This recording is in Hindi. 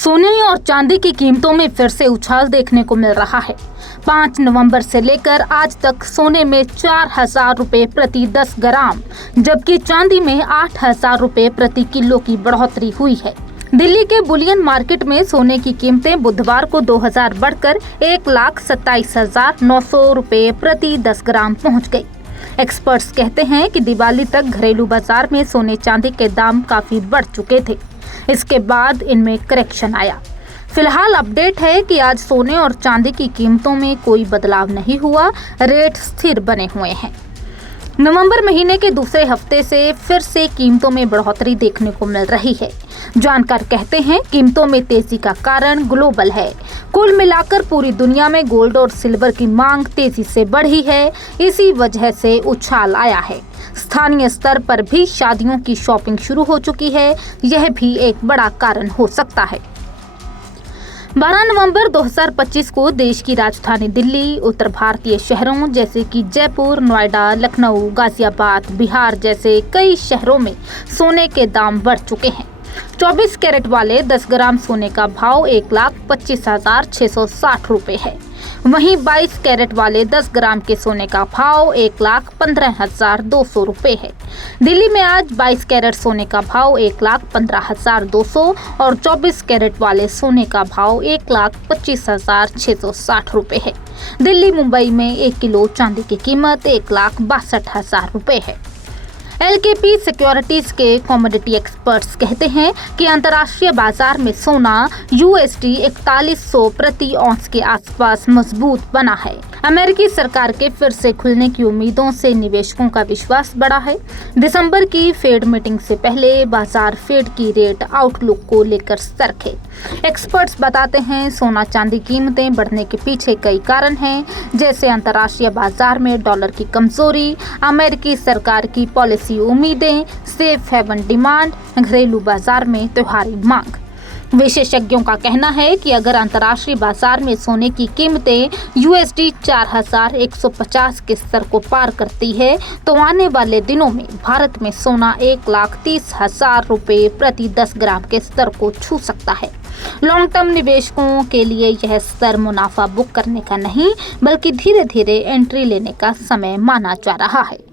सोने और चांदी की कीमतों में फिर से उछाल देखने को मिल रहा है। 5 नवंबर से लेकर आज तक सोने में 4,000 रुपए प्रति 10 ग्राम जबकि चांदी में 8,000 रुपए प्रति किलो की बढ़ोतरी हुई है। दिल्ली के बुलियन मार्केट में सोने की कीमतें बुधवार को 2,000 बढ़कर 1,27,900 रुपए प्रति 10 ग्राम पहुंच गई। एक्सपर्ट्स कहते हैं कि दिवाली तक घरेलू बाजार में सोने चांदी के दाम काफी बढ़ चुके थे। इसके बाद इनमें करेक्शन आया। फिलहाल अपडेट है कि आज सोने और चांदी की कीमतों में कोई बदलाव नहीं हुआ, रेट स्थिर बने हुए हैं। नवंबर महीने के दूसरे हफ्ते से फिर से कीमतों में बढ़ोतरी देखने को मिल रही है। जानकार कहते हैं कीमतों में तेजी का कारण ग्लोबल है। कुल मिलाकर पूरी दुनिया में गोल्ड और सिल्वर की मांग तेजी से बढ़ी है, इसी वजह से उछाल आया है। स्थानीय स्तर पर भी शादियों की शॉपिंग शुरू हो चुकी है, यह भी एक बड़ा कारण हो सकता है। 12 नवंबर 2025 को देश की राजधानी दिल्ली, उत्तर भारतीय शहरों जैसे कि जयपुर, नोएडा, लखनऊ, गाजियाबाद, बिहार जैसे कई शहरों में सोने के दाम बढ़ चुके हैं। 24 कैरेट वाले 10 ग्राम सोने का भाव 1,25,660 रुपए है। वहीं 22 कैरेट वाले 10 ग्राम के सोने का भाव 1,15,200 रुपए है। दिल्ली में आज 22 कैरेट सोने का भाव 1,15,200 और 24 कैरेट वाले सोने का भाव 1,25,660 रुपए है। दिल्ली मुंबई में 1 किलो चांदी की कीमत 1,62,000 रुपए है। LKP सिक्योरिटीज के कमोडिटी एक्सपर्ट्स कहते हैं कि अंतर्राष्ट्रीय बाजार में सोना USD 4100 प्रति औंस के आसपास मजबूत बना है। अमेरिकी सरकार के फिर से खुलने की उम्मीदों से निवेशकों का विश्वास बढ़ा है। दिसंबर की फेड मीटिंग से पहले बाजार फेड की रेट आउटलुक को लेकर सतर्क है। एक्सपर्ट्स बताते हैं सोना चांदी कीमतें बढ़ने के पीछे कई कारण हैं, जैसे अंतर्राष्ट्रीय बाजार में डॉलर की कमजोरी, अमेरिकी सरकार की पॉलिसी उम्मीदें, सेफ हेवन डिमांड, घरेलू बाजार में त्योहारी मांग। विशेषज्ञों का कहना है कि अगर अंतर्राष्ट्रीय बाजार में सोने की कीमतें USD 4,150 के स्तर को पार करती है तो आने वाले दिनों में भारत में सोना 1,30,000 रुपए प्रति 10 ग्राम के स्तर को छू सकता है। लॉन्ग टर्म निवेशकों के लिए यह स्तर मुनाफा बुक करने का नहीं बल्कि धीरे धीरे एंट्री लेने का समय माना जा रहा है।